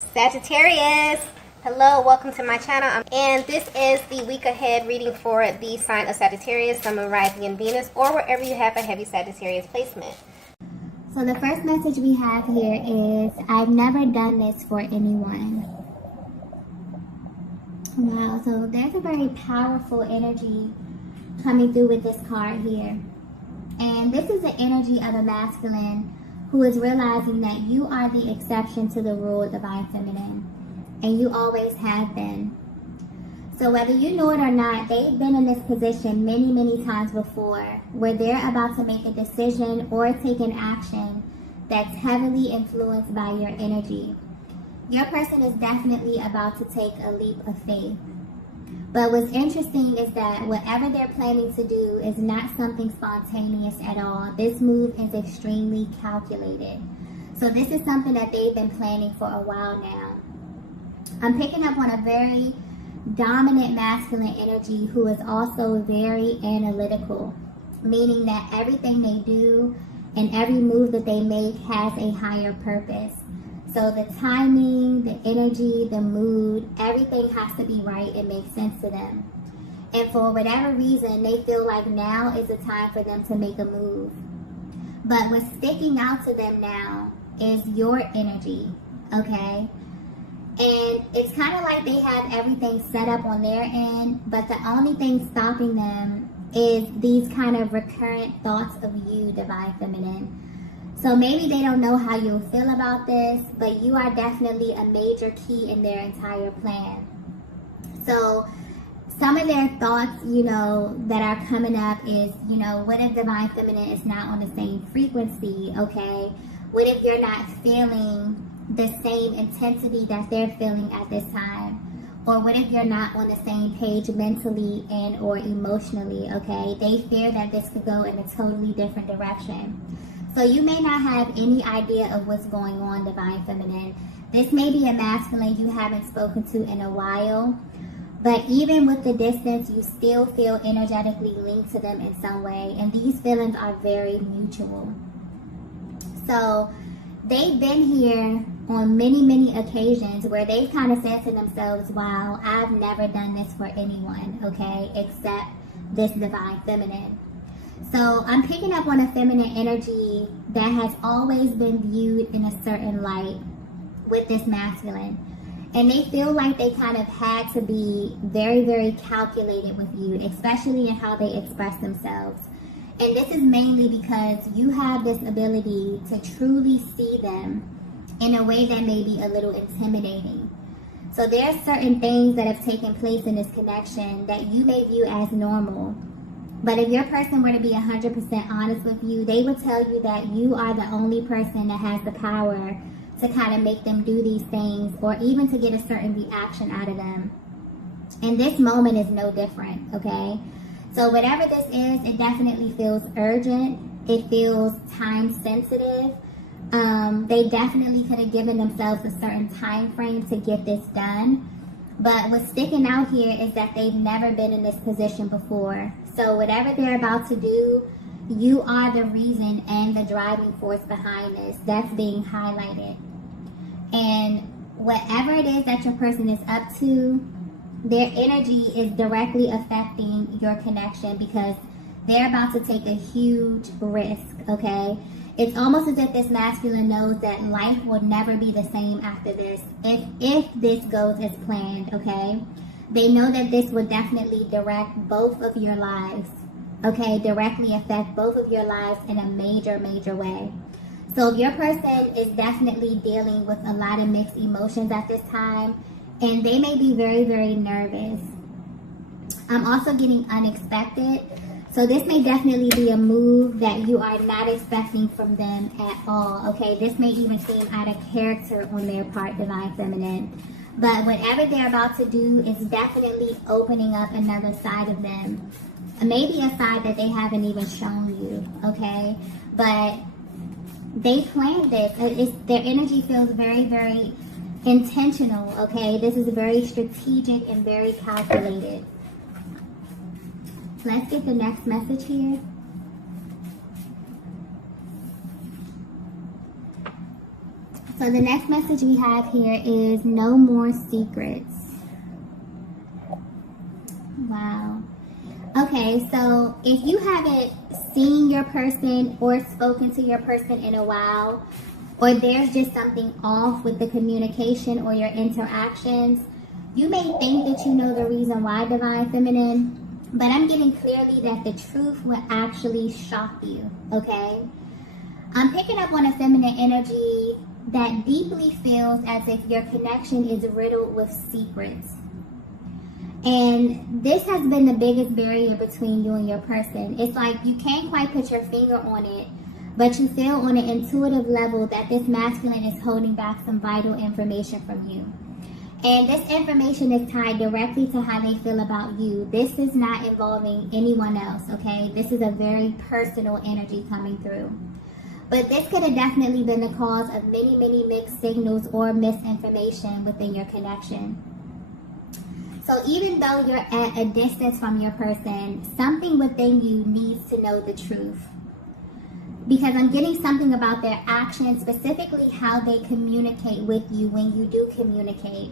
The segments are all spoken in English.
Sagittarius, hello, welcome to my channel, and this is the week ahead reading for the sign of Sagittarius, Sun, Moon, Rising, and Venus, or wherever you have a heavy Sagittarius placement. So the first message we have here is, I've never done this for anyone. Wow, so there's a very powerful energy coming through with this card here. And this is the energy of a masculine who is realizing that you are the exception to the rule of divine feminine. And you always have been. So whether you know it or not, they've been in this position many, many times before where they're about to make a decision or take an action that's heavily influenced by your energy. Your person is definitely about to take a leap of faith. But what's interesting is that whatever they're planning to do is not something spontaneous at all. This move is extremely calculated. So this is something that they've been planning for a while now. I'm picking up on a very dominant masculine energy who is also very analytical, meaning that everything they do and every move that they make has a higher purpose. So the timing, the energy, the mood, everything has to be right and make sense to them. And for whatever reason, they feel like now is the time for them to make a move. But what's sticking out to them now is your energy, okay? And it's kind of like they have everything set up on their end, but the only thing stopping them is these kind of recurrent thoughts of you, divine feminine. So maybe they don't know how you'll feel about this, but you are definitely a major key in their entire plan. So some of their thoughts, that are coming up is, what if divine feminine is not on the same frequency, okay? What if you're not feeling the same intensity that they're feeling at this time? Or what if you're not on the same page mentally and or emotionally, okay? They fear that this could go in a totally different direction. So you may not have any idea of what's going on, divine feminine. This may be a masculine you haven't spoken to in a while, but even with the distance, you still feel energetically linked to them in some way, and these feelings are very mutual. So they've been here on many, many occasions where they've kind of said to themselves, wow, I've never done this for anyone, okay, except this divine feminine. So I'm picking up on a feminine energy that has always been viewed in a certain light with this masculine. And they feel like they kind of had to be very, very calculated with you, especially in how they express themselves. And this is mainly because you have this ability to truly see them in a way that may be a little intimidating. So there are certain things that have taken place in this connection that you may view as normal. But if your person were to be 100% honest with you, they would tell you that you are the only person that has the power to kind of make them do these things or even to get a certain reaction out of them. And this moment is no different, okay? So whatever this is, it definitely feels urgent. It feels time sensitive. They definitely could have given themselves a certain time frame to get this done. But what's sticking out here is that they've never been in this position before. So whatever they're about to do, you are the reason and the driving force behind this. That's being highlighted. And whatever it is that your person is up to, their energy is directly affecting your connection because they're about to take a huge risk, okay? It's almost as if this masculine knows that life will never be the same after this, if this goes as planned, okay? They know that this will definitely direct both of your lives, okay? Directly affect both of your lives in a major, major way. So your person is definitely dealing with a lot of mixed emotions at this time, and they may be very, very nervous. I'm also getting unexpected. So this may definitely be a move that you are not expecting from them at all, okay? This may even seem out of character on their part, divine feminine. But whatever they're about to do is definitely opening up another side of them. Maybe a side that they haven't even shown you, okay? But they planned this. Their energy feels very, very intentional, okay? This is very strategic and very calculated. Let's get the next message here. So the next message we have here is no more secrets. Wow. Okay, so if you haven't seen your person or spoken to your person in a while, or there's just something off with the communication or your interactions, you may think that you know the reason why, Divine Feminine, but I'm getting clearly that the truth will actually shock you, okay? I'm picking up on a feminine energy that deeply feels as if your connection is riddled with secrets. And this has been the biggest barrier between you and your person. It's like you can't quite put your finger on it, but you feel on an intuitive level that this masculine is holding back some vital information from you. And this information is tied directly to how they feel about you. This is not involving anyone else, okay? This is a very personal energy coming through. But this could have definitely been the cause of many, many mixed signals or misinformation within your connection. So even though you're at a distance from your person, something within you needs to know the truth. Because I'm getting something about their actions, specifically how they communicate with you when you do communicate.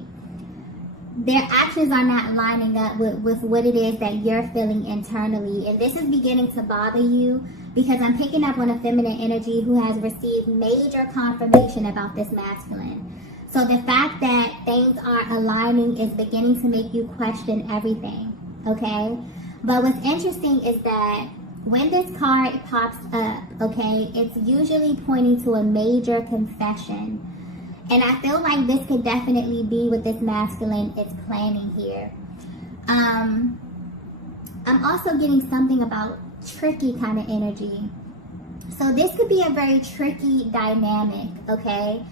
Their actions are not lining up with what it is that you're feeling internally. And this is beginning to bother you because I'm picking up on a feminine energy who has received major confirmation about this masculine. So the fact that things aren't aligning is beginning to make you question everything, okay? But what's interesting is that when this card pops up, okay, it's usually pointing to a major confession. And I feel like this could definitely be what this masculine is planning here. I'm also getting something about tricky kind of energy. So this could be a very tricky dynamic, okay?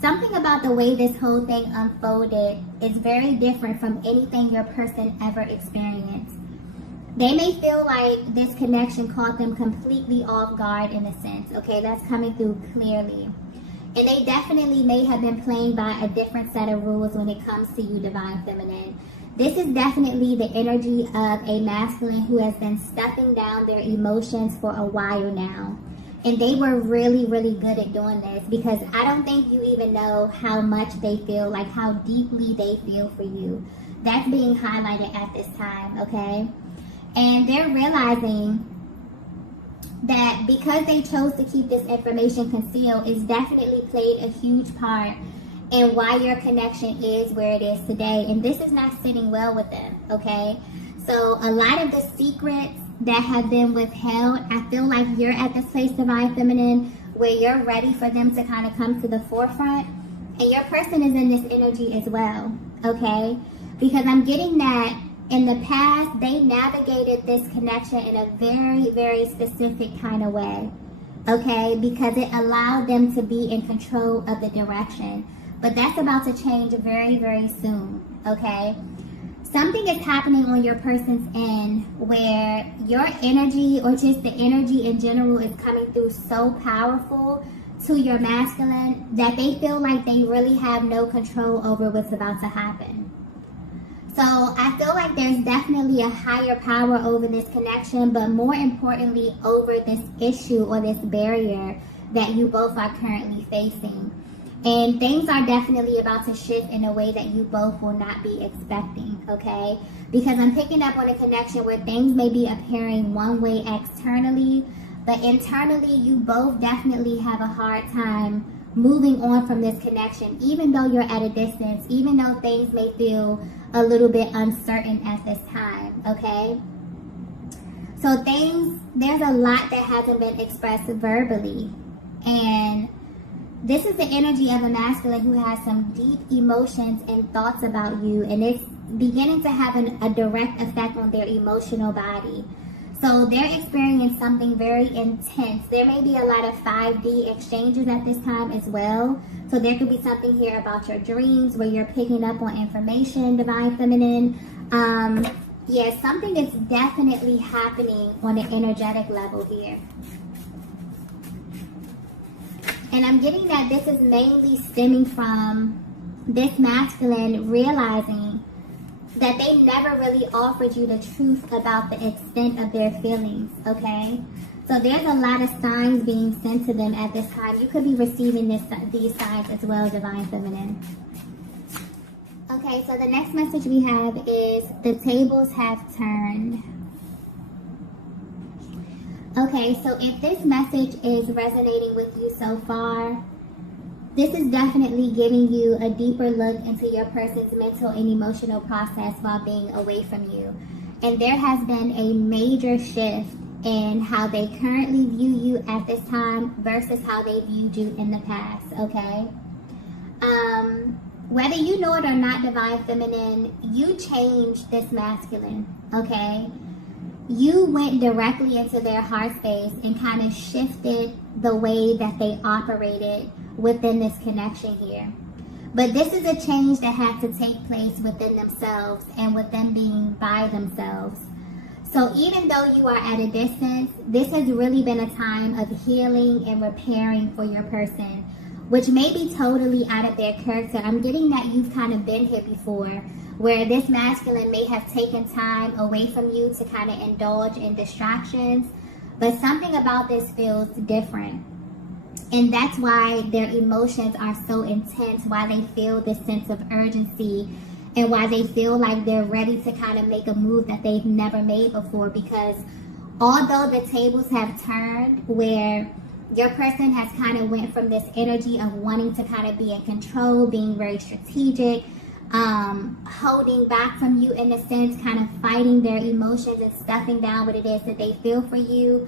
Something about the way this whole thing unfolded is very different from anything your person ever experienced. They may feel like this connection caught them completely off guard in a sense, okay? That's coming through clearly. And they definitely may have been playing by a different set of rules when it comes to you, Divine Feminine. This is definitely the energy of a masculine who has been stuffing down their emotions for a while now. And they were really, really good at doing this because I don't think you even know how much they feel, like how deeply they feel for you. That's being highlighted at this time, okay? And they're realizing that because they chose to keep this information concealed, it's definitely played a huge part in why your connection is where it is today. And this is not sitting well with them, okay? So a lot of the secrets that have been withheld, I feel like you're at this place, Divine Feminine, where you're ready for them to kind of come to the forefront. And your person is in this energy as well, okay? Because I'm getting that in the past, they navigated this connection in a very, very specific kind of way, okay? Because it allowed them to be in control of the direction. But that's about to change very, very soon, okay? Something is happening on your person's end where your energy or just the energy in general is coming through so powerful to your masculine that they feel like they really have no control over what's about to happen. So I feel like there's definitely a higher power over this connection, but more importantly over this issue or this barrier that you both are currently facing. And things are definitely about to shift in a way that you both will not be expecting, okay? Because I'm picking up on a connection where things may be appearing one way externally, but internally you both definitely have a hard time moving on from this connection, even though you're at a distance, even though things may feel a little bit uncertain at this time, okay? So there's a lot that hasn't been expressed verbally. And this is the energy of a masculine who has some deep emotions and thoughts about you, and it's beginning to have a direct effect on their emotional body. So they're experiencing something very intense. There may be a lot of 5D exchanges at this time as well. So there could be something here about your dreams where you're picking up on information, Divine Feminine. Yeah, something is definitely happening on an energetic level here. And I'm getting that this is mainly stemming from this masculine realizing that they never really offered you the truth about the extent of their feelings, okay? So there's a lot of signs being sent to them at this time. You could be receiving these signs as well, Divine Feminine. Okay, so the next message we have is the tables have turned. Okay, so if this message is resonating with you so far, this is definitely giving you a deeper look into your person's mental and emotional process while being away from you. And there has been a major shift in how they currently view you at this time versus how they viewed you in the past, okay? Whether you know it or not, Divine Feminine, you changed this masculine, okay? You went directly into their heart space and kind of shifted the way that they operated within this connection here. But this is a change that had to take place within themselves and with them being by themselves. So even though you are at a distance, this has really been a time of healing and repairing for your person, which may be totally out of their character. I'm getting that you've kind of been here before, where this masculine may have taken time away from you to kind of indulge in distractions, but something about this feels different. And that's why their emotions are so intense, why they feel this sense of urgency, and why they feel like they're ready to kind of make a move that they've never made before. Because although the tables have turned, where your person has kind of went from this energy of wanting to kind of be in control, being very strategic, holding back from you in a sense, kind of fighting their emotions and stuffing down what it is that they feel for you.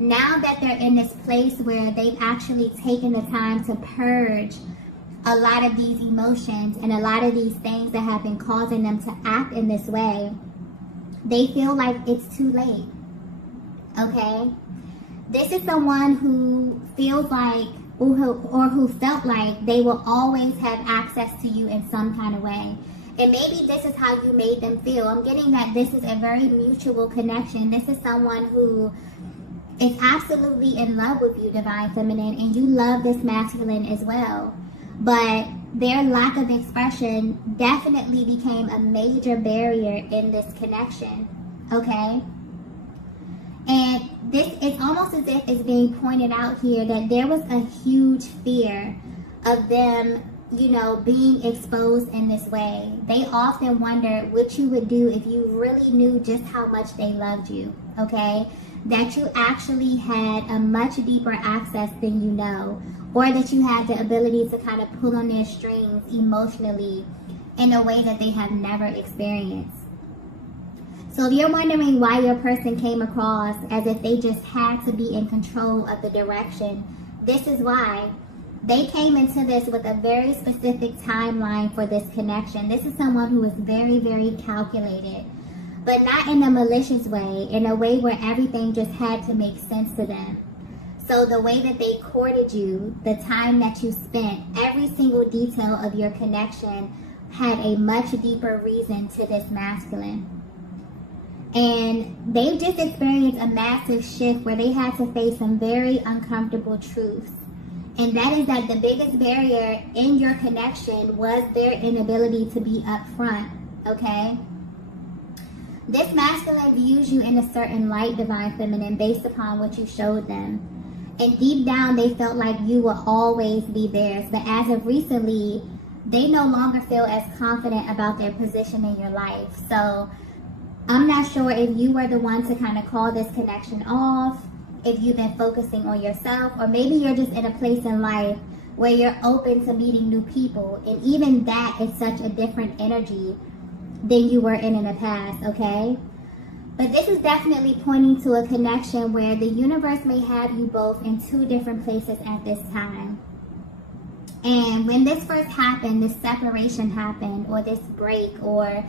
Now that they're in this place where they've actually taken the time to purge a lot of these emotions and a lot of these things that have been causing them to act in this way, they feel like it's too late, okay? This is someone who feels like, or who felt like they will always have access to you in some kind of way. And maybe this is how you made them feel. I'm getting that this is a very mutual connection. This is someone who is absolutely in love with you, Divine Feminine, and you love this masculine as well. But their lack of expression definitely became a major barrier in this connection, okay? And this is almost as if it's being pointed out here that there was a huge fear of them, you know, being exposed in this way. They often wondered what you would do if you really knew just how much they loved you, okay? That you actually had a much deeper access than you know, or that you had the ability to kind of pull on their strings emotionally in a way that they have never experienced. So if you're wondering why your person came across as if they just had to be in control of the direction, this is why. They came into this with a very specific timeline for this connection. This is someone who is very, very calculated, but not in a malicious way, in a way where everything just had to make sense to them. So the way that they courted you, the time that you spent, every single detail of your connection had a much deeper reason to this masculine. And they've just experienced a massive shift where they had to face some very uncomfortable truths. And that is that the biggest barrier in your connection was their inability to be upfront, okay? This masculine views you in a certain light, Divine Feminine, based upon what you showed them. And deep down, they felt like you will always be theirs. But as of recently, they no longer feel as confident about their position in your life. So I'm not sure if you were the one to kind of call this connection off, if you've been focusing on yourself, or maybe you're just in a place in life where you're open to meeting new people. And even that is such a different energy than you were in the past, okay? But this is definitely pointing to a connection where the universe may have you both in two different places at this time. And when this first happened, this separation happened, or this break, or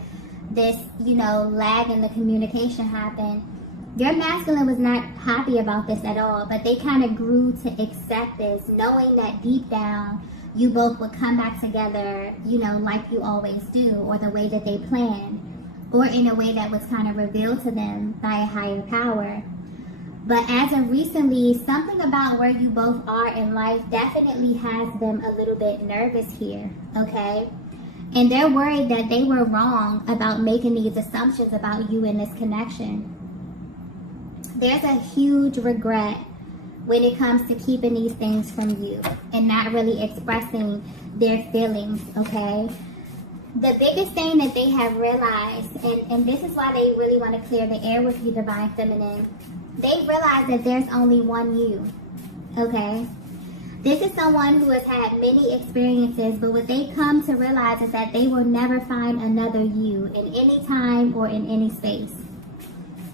this, you know, lag in the communication happened, your masculine was not happy about this at all, but they kind of grew to accept this, knowing that deep down, you both would come back together, you know, like you always do, or the way that they planned, or in a way that was kind of revealed to them by a higher power. But as of recently, something about where you both are in life definitely has them a little bit nervous here, okay? And they're worried that they were wrong about making these assumptions about you in this connection. there's a huge regret when it comes to keeping these things from you and not really expressing their feelings, okay? The biggest thing that they have realized, and this is why they really want to clear the air with you, Divine Feminine, they realize that there's only one you, okay? This is someone who has had many experiences, but what they come to realize is that they will never find another you in any time or in any space.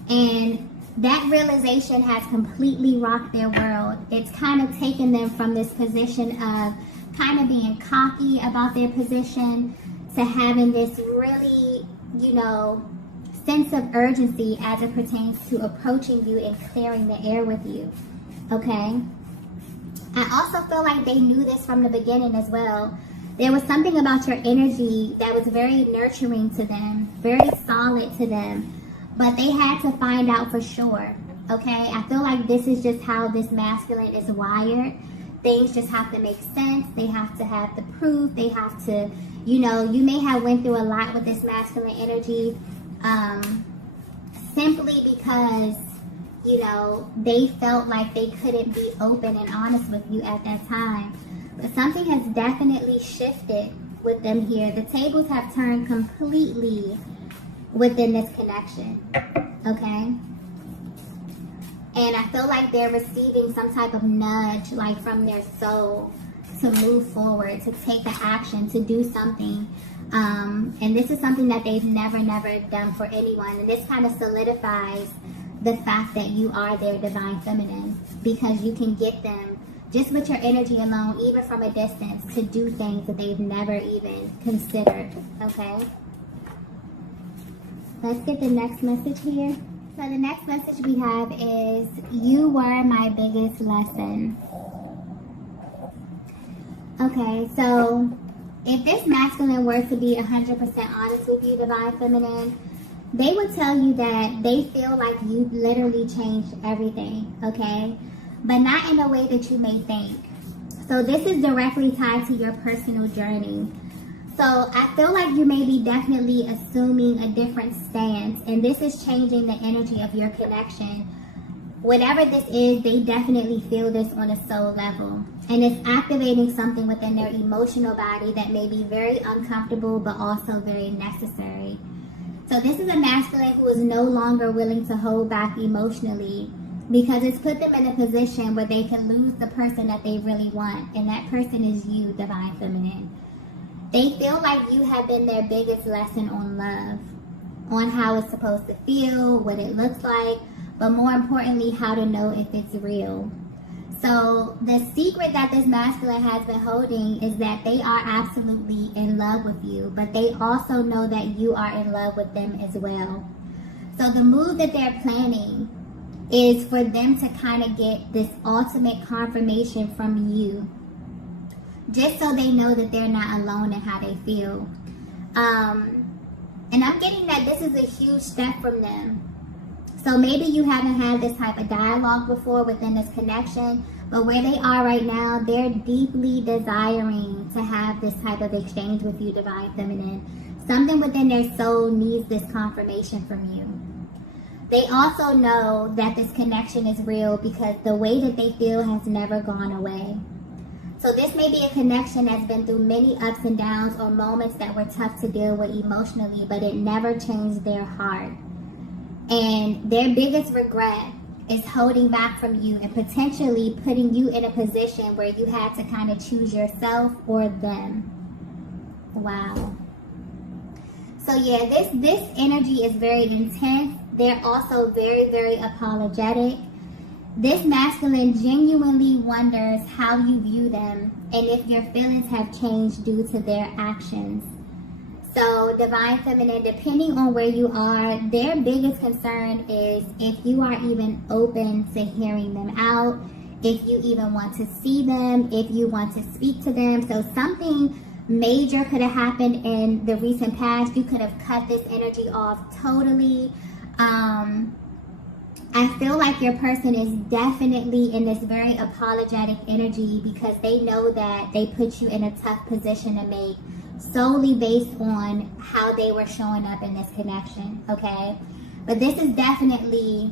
And that realization has completely rocked their world. It's kind of taken them from this position of kind of being cocky about their position to having this really, sense of urgency as it pertains to approaching you and clearing the air with you, okay? I also feel like they knew this from the beginning as well. There was something about your energy that was very nurturing to them, very solid to them, but they had to find out for sure, okay? I feel like this is just how this masculine is wired. Things just have to make sense. They have to have the proof. They have to, you may have went through a lot with this masculine energy simply because they felt like they couldn't be open and honest with you at that time. But something has definitely shifted with them here. The tables have turned completely within this connection, okay? And I feel like they're receiving some type of nudge, like from their soul, to move forward, to take the action, to do something. And this is something that they've never done for anyone. And this kind of solidifies the fact that you are their Divine Feminine, because you can get them just with your energy alone, even from a distance, to do things that they've never even considered, okay? Let's get the next message here. So the next message we have is, you were my biggest lesson. Okay, so if this masculine were to be 100% honest with you, Divine Feminine, they would tell you that they feel like you literally changed everything, okay? But not in a way that you may think. So this is directly tied to your personal journey. So I feel like you may be definitely assuming a different stance, and this is changing the energy of your connection. Whatever this is, they definitely feel this on a soul level. And it's activating something within their emotional body that may be very uncomfortable, but also very necessary. So this is a masculine who is no longer willing to hold back emotionally, because it's put them in a position where they can lose the person that they really want. And that person is you, Divine Feminine. They feel like you have been their biggest lesson on love, on how it's supposed to feel, what it looks like, but more importantly, how to know if it's real. So the secret that this masculine has been holding is that they are absolutely in love with you, but they also know that you are in love with them as well. So the move that they're planning is for them to kind of get this ultimate confirmation from you, just so they know that they're not alone in how they feel. And I'm getting that this is a huge step from them. So maybe you haven't had this type of dialogue before within this connection, but where they are right now, they're deeply desiring to have this type of exchange with you, Divine Feminine. Something within their soul needs this confirmation from you. They also know that this connection is real because the way that they feel has never gone away. So this may be a connection that's been through many ups and downs or moments that were tough to deal with emotionally, but it never changed their heart. And their biggest regret is holding back from you and potentially putting you in a position where you had to kind of choose yourself or them. Wow. So yeah, this energy is very intense. They're also very, very apologetic. This masculine genuinely wonders how you view them and if your feelings have changed due to their actions. So Divine Feminine, depending on where you are, their biggest concern is if you are even open to hearing them out, if you even want to see them, if you want to speak to them. So something major could have happened in the recent past. You could have cut this energy off totally. I feel like your person is definitely in this very apologetic energy because they know that they put you in a tough position to make solely based on how they were showing up in this connection, okay? But this is definitely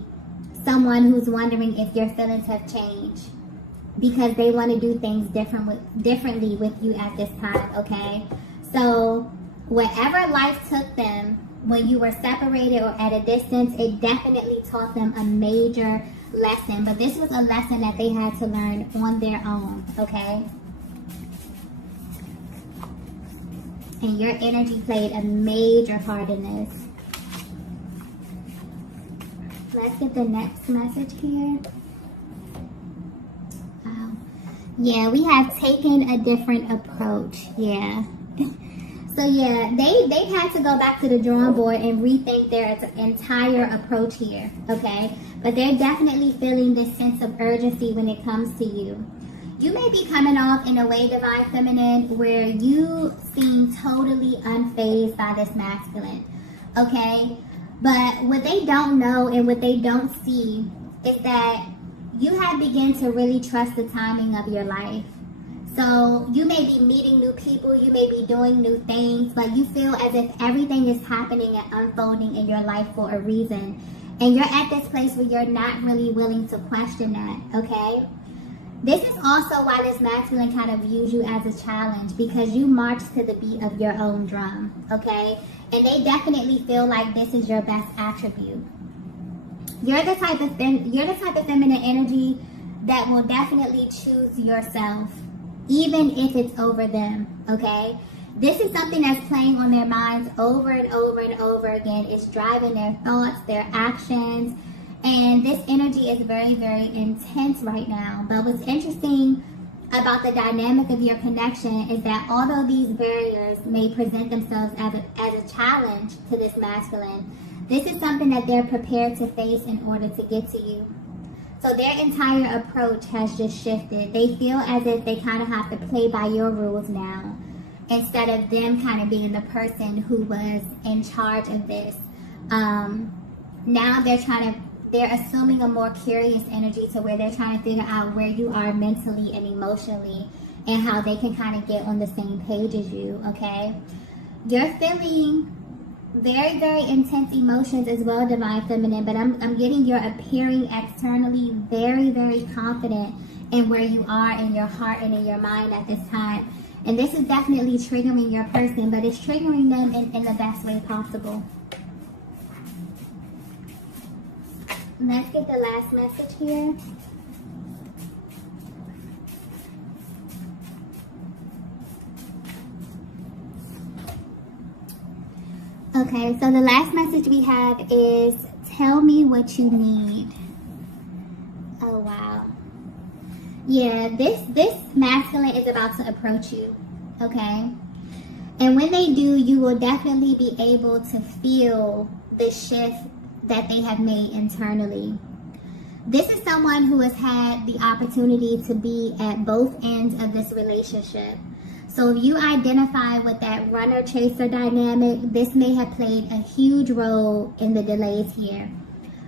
someone who's wondering if your feelings have changed, because they want to do things differently with you at this time, okay? So wherever life took them when you were separated or at a distance, it definitely taught them a major lesson. But this was a lesson that they had to learn on their own, okay? And your energy played a major part in this. Let's get the next message here. Yeah, we have taken a different approach. Yeah. So yeah, they had to go back to the drawing board and rethink their entire approach here, okay? But they're definitely feeling this sense of urgency when it comes to you. You may be coming off in a way, Divine Feminine, where you seem totally unfazed by this masculine, okay? But what they don't know and what they don't see is that you have begun to really trust the timing of your life. So you may be meeting new people, you may be doing new things, but you feel as if everything is happening and unfolding in your life for a reason. And you're at this place where you're not really willing to question that, okay? This is also why this masculine kind of views you as a challenge, because you march to the beat of your own drum, okay? And they definitely feel like this is your best attribute. You're the type of feminine energy that will definitely choose yourself, even if it's over them, okay? This is something that's playing on their minds over and over and over again. It's driving their thoughts, their actions, and this energy is very, very intense right now. But what's interesting about the dynamic of your connection is that although these barriers may present themselves as a challenge to this masculine, this is something that they're prepared to face in order to get to you. So their entire approach has just shifted. They feel as if they kind of have to play by your rules now, instead of them kind of being the person who was in charge of this. Now they're assuming a more curious energy to where they're trying to figure out where you are mentally and emotionally and how they can kind of get on the same page as you, okay? You're feeling very, very intense emotions as well, Divine Feminine, but I'm getting you're appearing externally very, very confident in where you are in your heart and in your mind at this time. And this is definitely triggering your person, but it's triggering them in the best way possible. Let's get the last message here. Okay, so the last message we have is, tell me what you need. Oh, wow. Yeah, this masculine is about to approach you, okay? And when they do, you will definitely be able to feel the shift that they have made internally. This is someone who has had the opportunity to be at both ends of this relationship. So if you identify with that runner-chaser dynamic, this may have played a huge role in the delays here.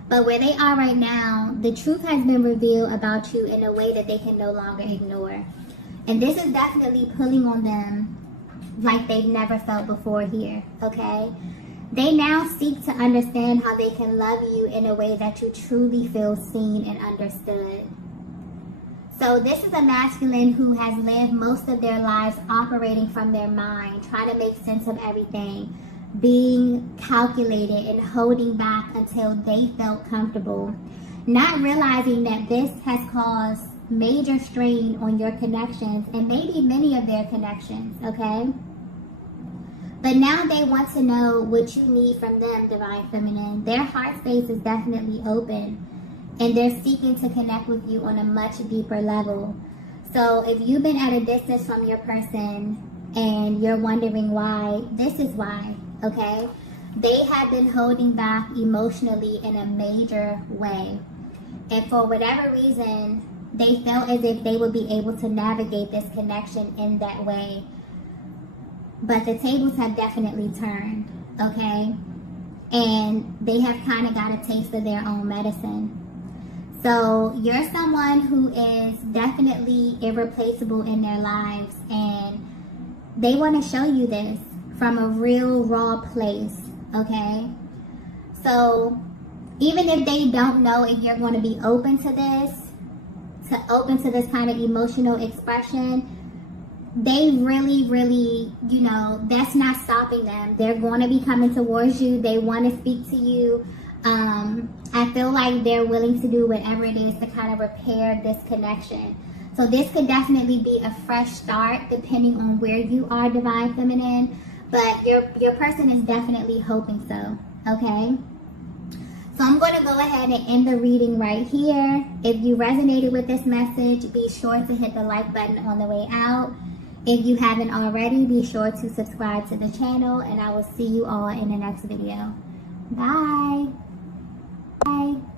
But where they are right now, the truth has been revealed about you in a way that they can no longer ignore. And this is definitely pulling on them like they've never felt before here, okay? They now seek to understand how they can love you in a way that you truly feel seen and understood. So this is a masculine who has lived most of their lives operating from their mind, trying to make sense of everything, being calculated and holding back until they felt comfortable, not realizing that this has caused major strain on your connections and maybe many of their connections, okay? But now they want to know what you need from them, Divine Feminine. Their heart space is definitely open, and they're seeking to connect with you on a much deeper level. So if you've been at a distance from your person and you're wondering why, this is why, okay? They have been holding back emotionally in a major way. And for whatever reason, they felt as if they would be able to navigate this connection in that way. But the tables have definitely turned, okay? And they have kind of got a taste of their own medicine. So you're someone who is definitely irreplaceable in their lives, and they want to show you this from a real raw place, okay? So even if they don't know if you're going to be open to this kind of emotional expression, they really, you know, that's not stopping them. They're going to be coming towards you. They want to speak to you. I feel like they're willing to do whatever it is to kind of repair this connection. So this could definitely be a fresh start depending on where you are, Divine Feminine. But your person is definitely hoping so, okay? So I'm going to go ahead and end the reading right here. If you resonated with this message, be sure to hit the like button on the way out. If you haven't already, be sure to subscribe to the channel, and I will see you all in the next video. Bye. Bye.